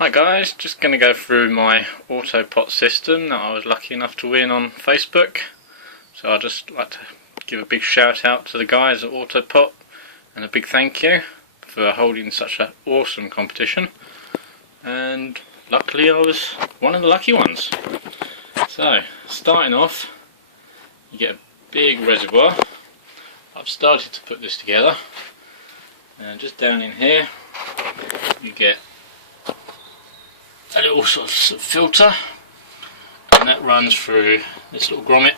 Hi guys, just going to go through my Autopot system that I was lucky enough to win on Facebook. So I'd just like to give a big shout out to the guys at Autopot and a big thank you for holding such an awesome competition. And luckily I was one of the lucky ones. So starting off, you get a big reservoir. I've started to put this together, and just down in here you get a little sort of filter, and that runs through this little grommet,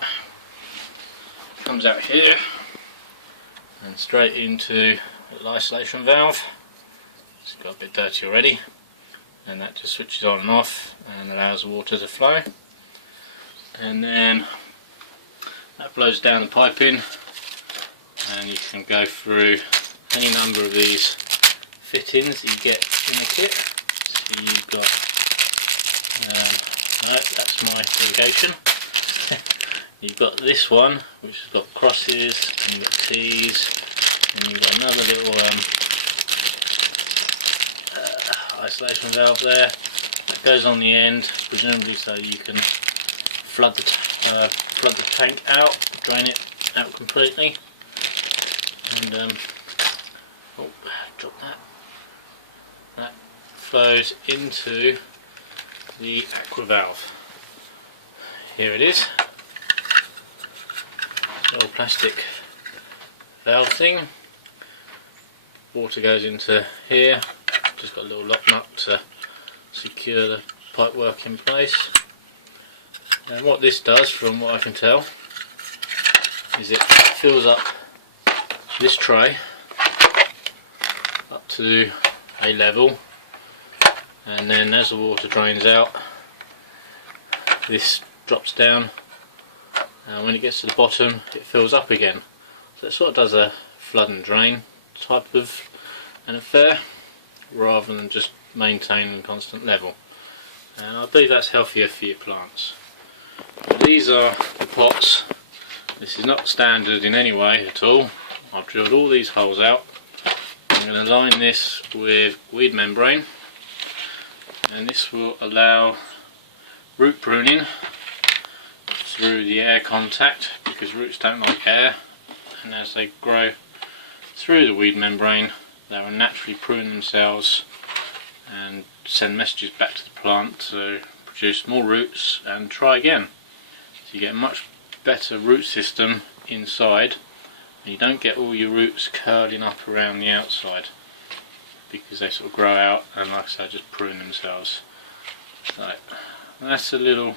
comes out here and straight into a little isolation valve. It's got a bit dirty already, and that just switches on and off and allows the water to flow, and then that flows down the piping, and you can go through any number of these fittings you get in the kit. So you've got no, that's my irrigation. You've got this one which has got crosses, and you've got T's, and you've got another little isolation valve there that goes on the end, presumably so you can flood the tank out, drain it out completely, and oh, drop that. That flows into the aqua valve. Here it is, little plastic valve thing. Water goes into here, just got a little lock nut to secure the pipe work in place. And what this does, from what I can tell, is it fills up this tray up to a level, and then as the water drains out, this drops down, and when it gets to the bottom it fills up again. So it sort of does a flood and drain type of an affair, rather than just maintaining a constant level. And I believe that's healthier for your plants. These are the pots. This is not standard in any way at all. I've drilled all these holes out. I'm going to line this with weed membrane, and this will allow root pruning through the air contact, because roots don't like air, and as they grow through the weed membrane they will naturally prune themselves and send messages back to the plant to produce more roots and try again. So you get a much better root system inside, and you don't get all your roots curling up around the outside, because they sort of grow out and, like I say, just prune themselves. So that's a little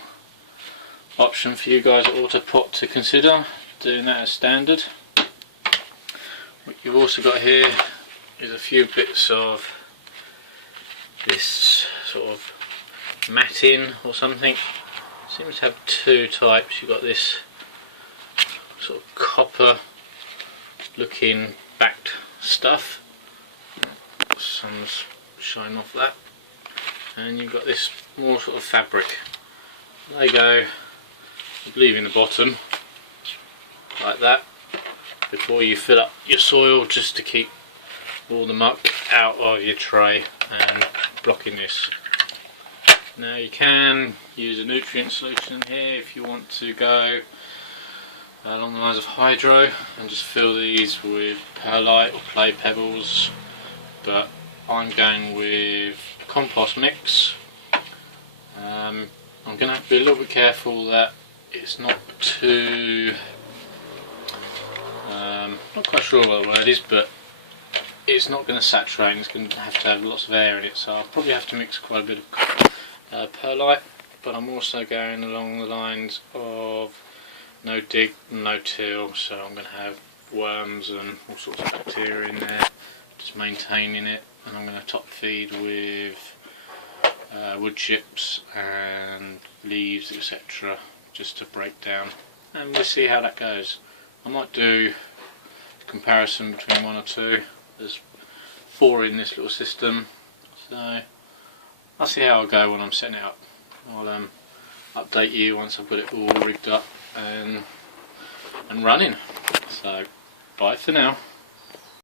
option for you guys at Autopot to consider, doing that as standard. What you've also got here is a few bits of this sort of matting or something. It seems to have two types. You've got this sort of copper looking backed stuff, sun's shining off that, and you've got this more sort of fabric. They go, I believe, in the bottom like that, before you fill up your soil, just to keep all the muck out of your tray and blocking this. Now you can use a nutrient solution here if you want to go along the lines of hydro and just fill these with perlite or clay pebbles, but I'm going with a compost mix. I'm going to have to be a little bit careful that it's not too, not quite sure what the word is, but it's not going to saturate. It's going to have lots of air in it, so I'll probably have to mix quite a bit of perlite. But I'm also going along the lines of no dig, no till, so I'm going to have worms and all sorts of bacteria in there, just maintaining it. And I'm going to top feed with wood chips and leaves, etc., just to break down, and we'll see how that goes. I might do a comparison between one or two. There's 4 in this little system, so I'll see how I go when I'm setting it up. I'll update you once I've got it all rigged up and running. So bye for now.